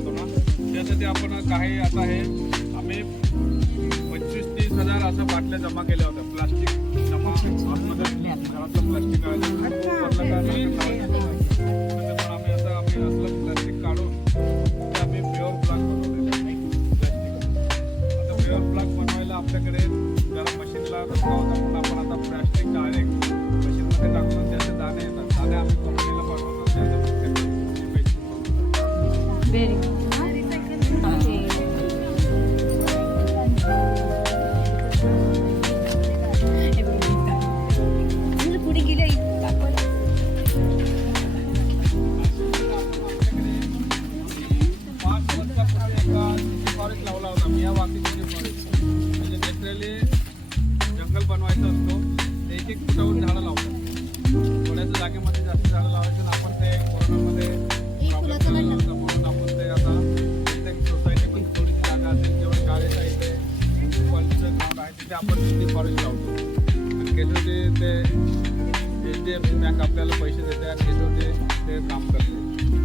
राहतो ना. त्यासाठी आपण काही आता हे आम्ही पंचवीस तीस हजार असं बाटल्या जमा केल्या होत्या. प्लास्टिक जमा घरातलं प्लास्टिक आम्ही असलं प्लास्टिक काढून ते आम्ही प्युअर प्लाग बनवलेलं प्लास्टिक. आता प्युअर प्लाग बनवायला आपल्याकडे जरा मशीनला रस्ता होता म्हणून आपण आता प्लास्टिक डायरेक्ट मशीनमध्ये टाकून त्याचे दाणे येतात. दाणे आम्ही कंपनीला पाठवतो. त्याचे पैसे तिथे आपण तिथे फॉरेस्ट लावतो आणि केशवचे ते H D F C bank आपल्याला पैसे देते आणि केशवचे ते काम करते.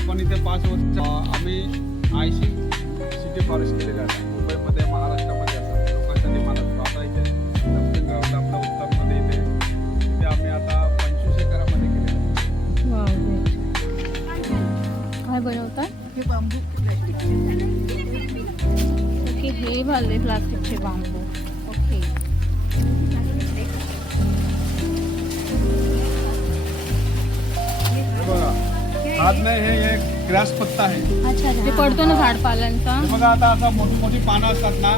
आपण इथे पाच वर्ष आम्ही आयशी सिटी फॉरेस्ट केलेलं आहे. मुंबईमध्ये महाराष्ट्रामध्ये असं लोकांसाठी मला आता इथे. दक्षिण ग्राउंड आपलं उत्तरमध्ये इथे. इथे आम्ही आता पंचवीस एकरामध्ये केलेलं आहे. काय बनवतात हे बांबू. ओके हे भरले प्लास्टिकचे बांबू. नाही हे एक ग्रास पत्ता आहे. ते पडतो ना झाड पालांचा हे बघा आता आता मोठी मोठी पानं असतात ना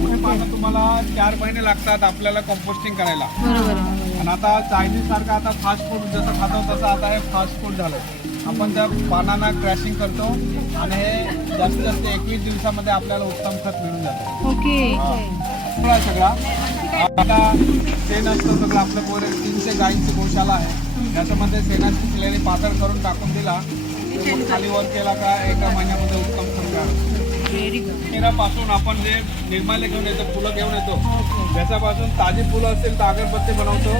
मोठी पानं तुम्हाला चार महिने लागतात आपल्याला कंपोस्टिंग करायला. बरोबर. आहे आणि आता चायनीज सारखं आता फास्ट फूड जसं खातो तसं आता हे फास्ट फूड झालं आपण त्या पानांना क्रॅशिंग करतो आणि हे जास्तीत जास्त एकवीस दिवसामध्ये आपल्याला उत्तम खत मिळून जातं. ओके. सगळा? आहे शेण असतं सगळं आपलं पोरे तीनशे गायींची गोशाला आहे त्याच्यामध्ये शेणाची शिलेरी पातळ करून टाकून दिला खाली वर केला का एका महिन्यामध्ये उत्तम खत आपण जे निर्माल्य घेऊन येतो फुलं घेऊन येतो त्याच्यापासून ताजी फुलं असतील तर अगरबत्ती बनवतो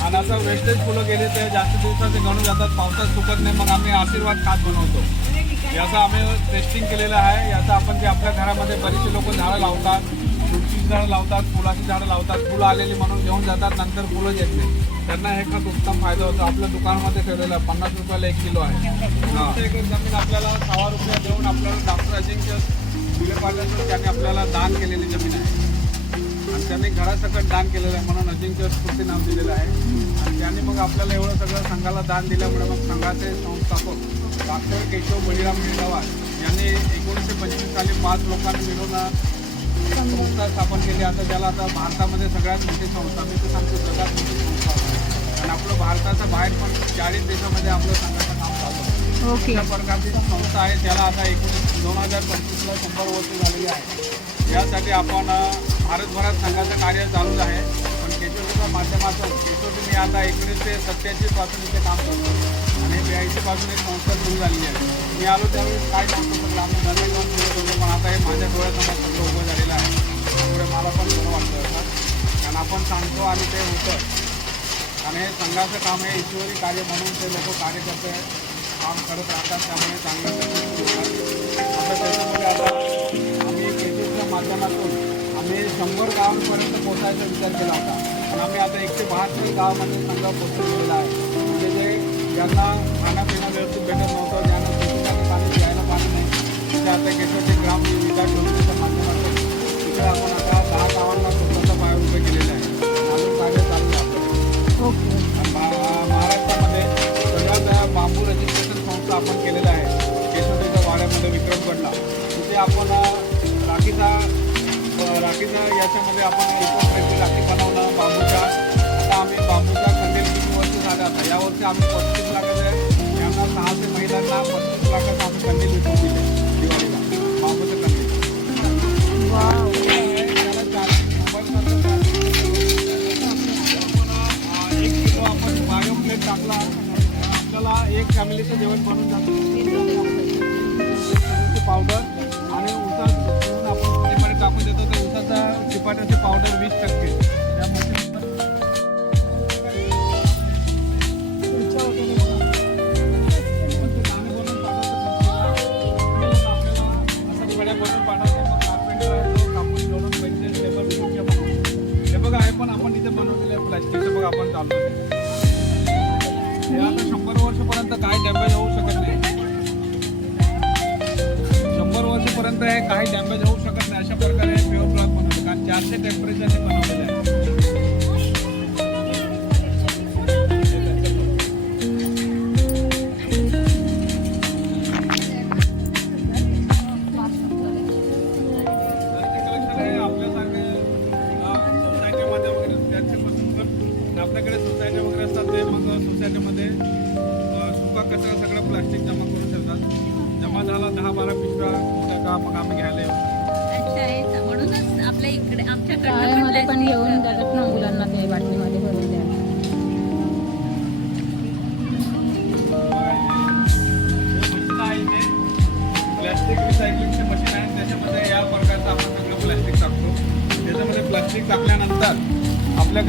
आणि असं वेस्टेज फुलं गेले तर जास्त दिवसाचे गणून जातात पावसात सुकत नाही मग आम्ही आशीर्वाद खात बनवतो याचं आम्ही टेस्टिंग केलेलं आहे याचं आपण जे आपल्या घरामध्ये बरीचसे लोक झाडं लावतात. झाडं लावतात फुलाची झाडं लावतात फुलं आलेली म्हणून घेऊन जातात नंतर फुलं येत नाही. त्यांना हे खत उत्तम फायदा होतो. आपल्या दुकानामध्ये ठेवलेलं आहे. पन्नास रुपयाला एक किलो आहे. हा. एकर जमीन आपल्याला सहा रुपये देऊन आपल्याला डॉक्टर अजिंक्य फुले पाटलाचं त्यांनी आपल्याला दान केलेली जमीन आहे. आणि त्यांनी घरासकट दान केलेलं आहे म्हणून अजिंक्य स्फूर्ती नाव दिलेलं आहे. आणि त्यांनी मग आपल्याला एवढं सगळं संघाला दान दिल्यामुळे मग संघाचे संस्थापक डॉक्टर केशव बळीराम मिळगावा यांनी एकोणीसशे पंचवीस साली पाच लोकांनी मिळून संस्था स्थापन केली. आता ज्याला आता भारतामध्ये सगळ्यात मोठी संस्था मी तर सांगतो जगात मोठी संस्था. आणि आपलं भारताच्या बाहेर पण चाळीस देशामध्ये आपलं संघाचं काम चालू ओके. अशा प्रकारची संस्था आहे त्याला आता एकोणीस दोन हजार पंचवीसला शंभर वर्ष झालेली आहे. यासाठी आपण भारतभरात संघाचं कार्य चालूच आहे. पण केशवजीच्या माध्यमातून केशवजी मी आता एकोणीसशे सत्याऐंशी पासून इथे काम करतो आणि ब्याऐंशी पासून एक संस्था सुरू झालेली आहे. मी आलो त्यावेळेस काय सांगतो सगळं आम्ही नवीन घेऊन फिरत होतो पण आता हे माझ्या डोळ्यासमोर सगळं उभं झालेलं आहे. त्यामुळे मला पण बरं वाटतं असं. कारण आपण सांगतो आणि ते होतं. आणि हे संघाचं काम हे ईश्वरी कार्य म्हणून ते लोक कार्यकर्ते काम करत राहतात त्यामुळे चांगलं आता त्याच्यामध्ये आता आम्ही केजूच्या माध्यमातून आम्ही शंभर गावांपर्यंत पोचायचा विचार केला होता. आणि आम्ही आता एकशे बहात्तर गावामध्ये संघ पोचवलेला आहे. म्हणजे जे ज्यांना खाण्यापिणं व्यवस्थित भेटत नव्हतं माध्यमातून आपण आता दहा गावांना स्वतःचा पाय उभे केलेले आहे अजून कार्य चालू आहे आपलं. ओके. आणि महा- महाराष्ट्रामध्ये सगळ्यात बांबू रजिस्ट्रेशन संस्था आपण केलेलं आहे केशवटीच्या वाड्यामध्ये विक्रमगडला तिथे आपण राखीचा राखीचा याच्यामध्ये आपण फ्रेंडली राखी बनवणं बांबूच्या आता आम्ही बांबूच्या कंदील किती वर्ष झाले आता? यावर्षी आम्ही पस्तीस लाखाचे यांना सहाशे महिलांना पस्तीस लाखाचं आम्ही कंदील विकून दिले. फॅमिलीचं जेवण बनून जातं. पावडर आणि उसात आपण टाकून देतो तर उसाचा चिपाट्याची पावडर वीस टक्के.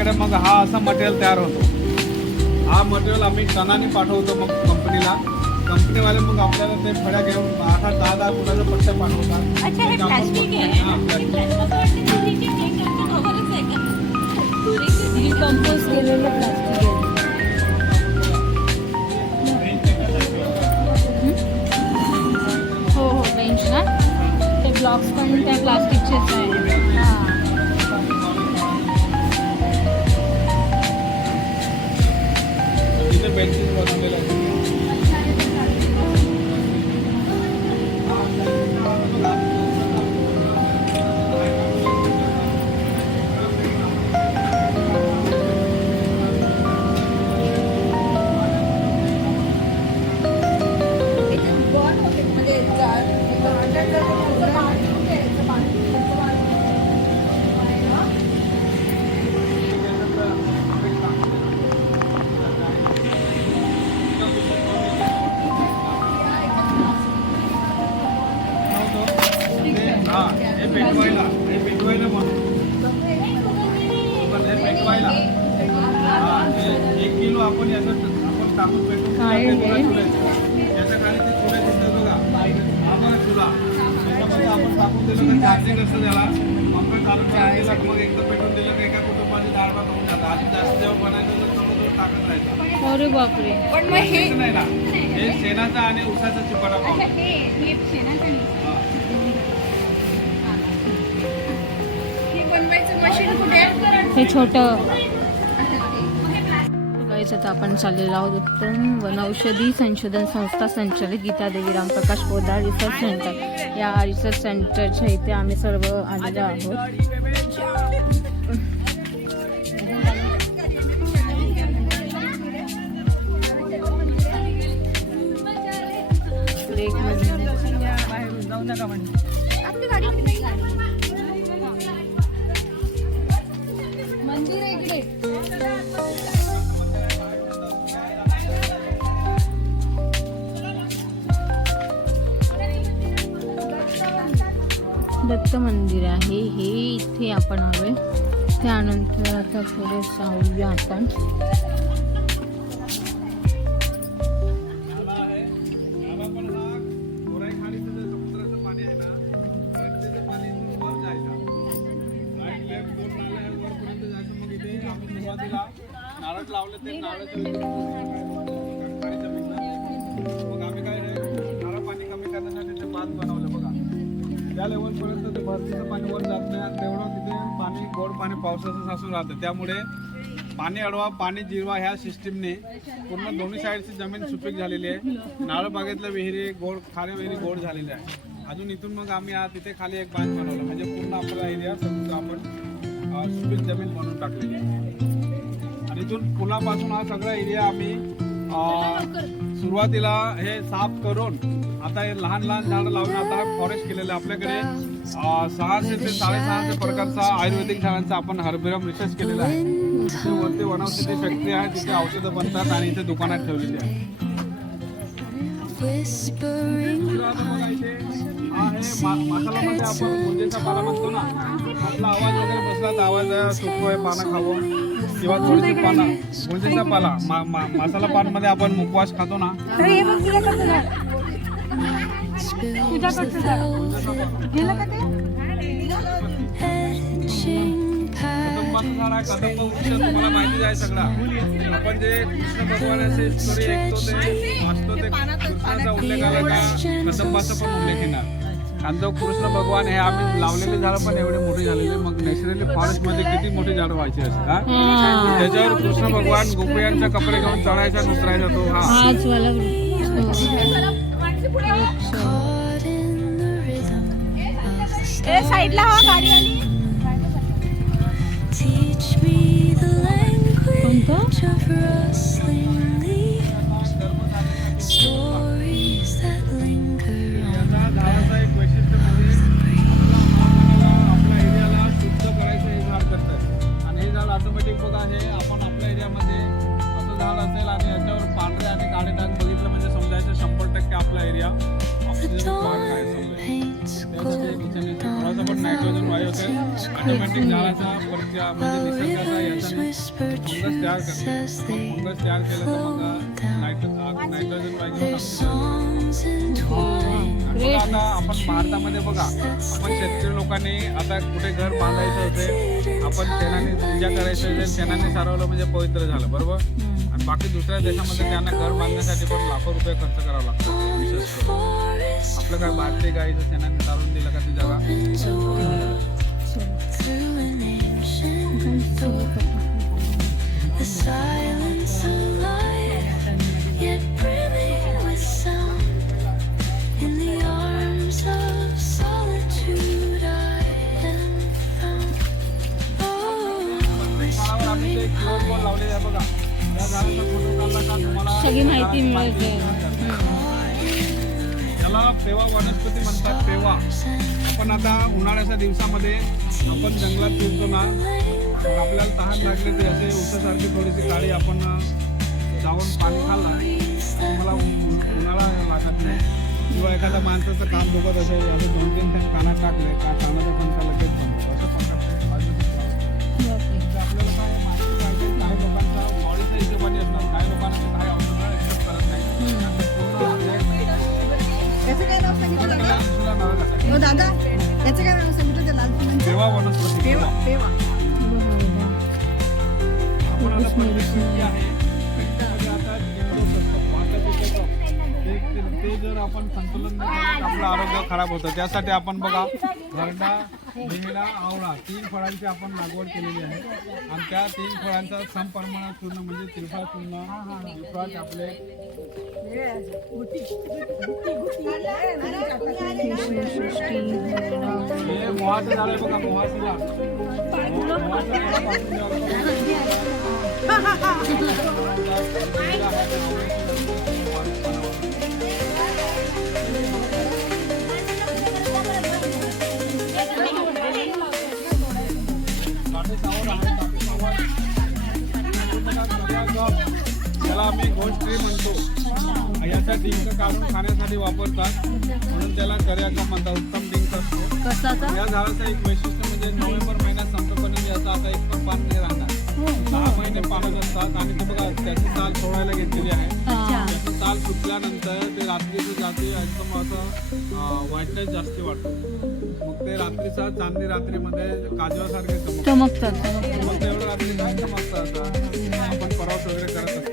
आपल्याकडे मग हा असा मटेरियल तयार होतो. हा मटेरियल आम्ही टनाने पाठवतो मग कंपनीला कंपनीवाले मग आपल्याला ते फळ्या घेऊन आठ आठ दहा दहा फुलाचं पट्ट्या पाठवतात. हो हो बेंच ना. ते ब्लॉक्स पण त्या प्लास्टिकचेच आहे. टाकून दिलं तर चार्जिंग असतं त्याला. मग चालू की मग एकदा पेटवून दिलं की एका कुटुंबाची डाळ भात होऊन जातं. आधी जास्त जेव्हा बनायचं तर थोडं थोडं टाकत राहायचं. अरे बापरे. पण मग हे नाही ना. हे शेणाचा आणि उसाचा चिपाटा अच्छा पावडर हे हे शेणाचं. हा. हे बनवायचं मशीन कुठे आहे? हे छोटं. Plastic. आता आपण चाललेलो आहोत उत्तम वनौषधी संशोधन संस्था संचालित गीता देवी रामप्रकाश पोदार रिसर्च सेंटर या रिसर्च सेंटरच्या इथे आम्ही सर्व आलेलो आहोत ब्रेक आपली गाडी दत्त मंदिर आहे. हे इथे आपण आलोय. त्यानंतर आता पुढे जाऊया आपण. नारळ लावले ते नारळ पावसाचं साचून राहतं. त्यामुळे पाणी अडवा पाणी जिरवा ह्या सिस्टीमने पूर्ण दोन्ही साईडची जमीन सुपीक झालेली आहे. नारळ बागेतल्या विहिरी गोड खारे विहिरी गोड झालेल्या आहे. अजून इथून मग आम्ही आज तिथे खाली एक बांध बनवलं. म्हणजे पूर्ण आपला एरिया समजा आपण सुपीक जमीन बनवून टाकलेली आहे. आणि इथून पुलापासून हा सगळा एरिया आम्ही सुरुवातीला हे साफ करून आता हे लहान लहान झाडं लावून आता फॉरेस्ट केलेलं आहे आपल्याकडे. सहाशे ते साडेसहाशे प्रकारचा आयुर्वेदिक झाडांचा आपण हर्बेरम रिसर्च केलेला आहे. इथे वरती वनौषधी फॅक्टरी आहे तिथे औषधं बनतात आणि इथे दुकानात ठेवलेली आहे. आपण गुंजेचा पाला म्हणतो ना. आपला आवाज वगैरे बसला तर आवाज सुटतोय पानं खावं किंवा थोडीशी पानं गुंजेचा पाला. मा- मा- मसाला पानमध्ये आपण मुखवास खातो ना. कदंबाचं झाड आहे कदंब वृक्ष तुम्हाला माहितीच आहे सगळा. आपण जे कृष्ण भगवानाची स्टोरी ऐकतो ते वाचतो ते कृष्णाचा उल्लेख आला का कदंबाचा पण उल्लेख येणार. आणि जो कृष्ण भगवान हे आम्ही लावलेले झाडं पण एवढे मोठे झालेले मग नॅचरली फॉरेस्टमध्ये किती मोठी झाडं व्हायची असते हा? हा. त्याच्यावर कृष्ण भगवान गोपियांचे कपडे घेऊन चढायचा उतरायचा तो हा साईडला हा गाडी आली तयार केलं तर मग नायट्रो नायट्रोजन वायू entwined. बघा आता आपण भारतामध्ये बघा आपण शेतकरी लोकांनी आता कुठे घर बांधायचं होते आपण शेणाने पूजा करायचं होते शेणाने सारवलं म्हणजे पवित्र झालं बरोबर? आणि बाकी दुसऱ्या देशामध्ये त्यांना घर बांधण्यासाठी पण लाखो रुपये खर्च करावा लागतो. विशेष करून. Forest आपलं काय भारतीय गाईचं शेणाने सारवून दिलं का ती जागा. The silence लावलेले आहे बघा. त्या झाडाचा फोटो काढला का तुम्हाला? सगळी माहिती मिळते. याला पेवा वनस्पती म्हणतात पेवा. आपण आता उन्हाळ्याच्या दिवसामध्ये आपण जंगलात फिरतो ना आपल्याला तहान लागले ते असे उसासारखी थोडीशी काळी आपण जाऊन पाणी खाल्लं. मला उन्हाळा लागत नाही. किंवा एखाद्या माणसाचं काम दुखत असेल असं दोन तीन थेंब कानात टाकले का कानाचा पंखा लगेच दादा याचं काय नाव सांगितलं त्या लाल फुलांचं? पेवा वनस्पती पेवा पेवा आपण आता आहे आता. ते जर आपण संतुलन आपलं आरोग्य खराब होतं. त्यासाठी आपण बघा हरडा बेहडा आवळा तीन फळांची आपण लागवड केलेली आहे. आणि त्या तीन फळांचा सम प्रमाणात चूर्ण म्हणजे तिरफा चूर्ण विश्वास आपले हे मोहाचं झाड आहे बघा मोहाचं झाड मोहाचं झाडापासून जे आपण- त्याला आम्ही गोष्ट ट्री म्हणतो याचा डिंक काढून खाण्यासाठी वापरतात. म्हणून त्याला कर्याका म्हणतात उत्तम डिंक असतो. या झाडाचं एक वैशिष्ट्य म्हणजे नोव्हेंबर महिन्यात संपपर्यंत याचं आता एक पण पान नाही राहणार. सहा महिने पानं असतात आणि ते बघा त्याची चाल सोडायला घेतलेली आहे. त्याची चाल सुटल्यानंतर ते रात्रीचं जाते एकदम असं व्हाईटनेस जास्ती वाटतो. मग ते रात्रीचा चांदणी रात्रीमध्ये काजवासारखे चमकतात. चमकतात. चमकतात मग तेवढं रात्री काय चमकतं आता? आपण प्रवास वगैरे करत असताना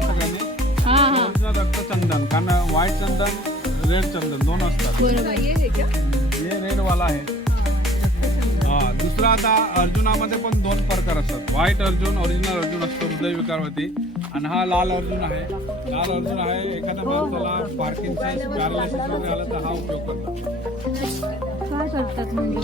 सगळ्यांनी हा हा. ओरिजिनल रक्तचंदन कारण व्हाईट चंदन रेड चंदन दोन असतात हे रेड वाला आहे हा. दुसरा आता अर्जुनामध्ये पण दोन प्रकार असतात व्हाईट अर्जुन ओरिजिनल अर्जुन असतो हृदय विकारवरती आणि हा लाल अर्जुन आहे लाल अर्जुन आहे एखाद्या माणसाला पार्किन्सन्स पॅरालिसिस वगैरे आलं तर हा उपयोग करतो करतात म्हणजे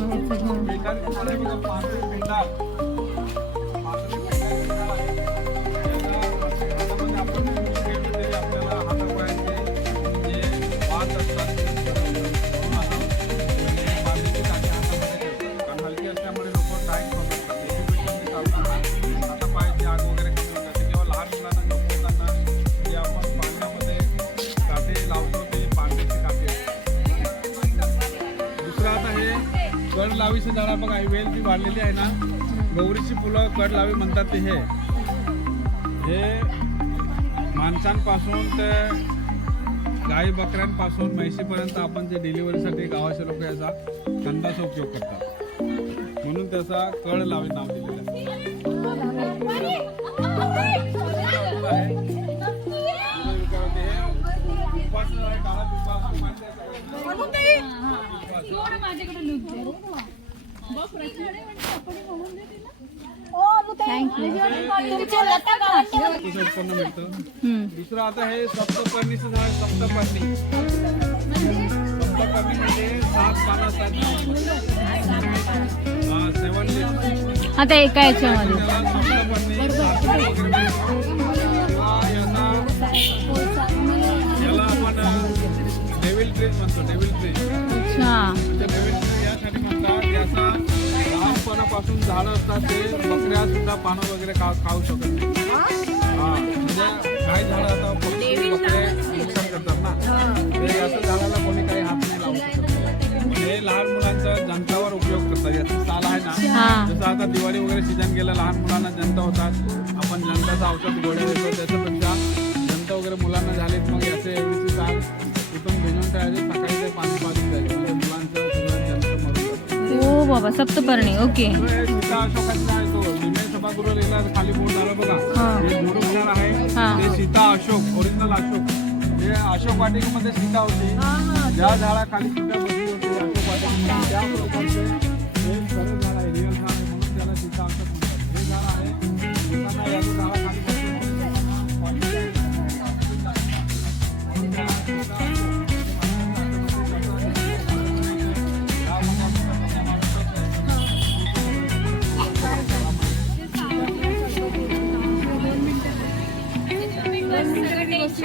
लावीची झाडं बघा ही वेल जी वाढलेली आहे ना. गौरीची फुलं कड लावी म्हणतात ते हे. हे माणसांपासून ते गाई बकऱ्यांपासून म्हैशीपर्यंत आपण जे डिलिव्हरीसाठी गावाचे लोक याचा कंदाचा उपयोग करतात. म्हणून असा कळ लावे नाव दिलेलं आहे. पिंपळा दुसरं आता हे सप्तपर्णीचं झाड सप्तपर्णी सप्तपर्णी म्हणजे सात पानं असतात सेवन आता एका याच्यामध्ये. याला आपण डेव्हिल ट्रीज म्हणतो डेव्हिल ट्रीज अच्छा. म्हणजे म्हणतात याचा लहानपणापासून झाडं असतात ते बकऱ्या सुद्धा पानं वगैरे खा खाऊ शकत नाही. हा म्हणजे काही झाडं आता पक्षी बकरे नुकसान करतात ना. ते असं झाडाला कोणी काही हात नाही लावू शकत. हे लहान मुलांच्या जंतावर उपयोग करतात. याचं साल आहे ना. जसं आता दिवाळी वगैरे सीजन गेलं लहान मुलांना जंत होतात. आपण जंताचं औषध गोळी देतो. त्याच्यापेक्षा जंत वगैरे मुलांना झालीत. मग याचे एवढीची साल कुठून भिजवून ठेवायचे? सकाळी ते पाणी पाजून द्यायचे. ओ बाबा सप्तपर्णी ओके. हे. खाली बोर्ड झालं बघा हा. हे आहे हा. ते सीता अशोक ओरिजिनल अशोक. हे अशोक वाटिकेमध्ये सीता होती. ज्या झाडाखाली सीता बसली होती अशोक वाटिकेमध्ये. त्या लोकांचे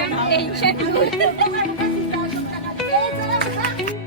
等一下你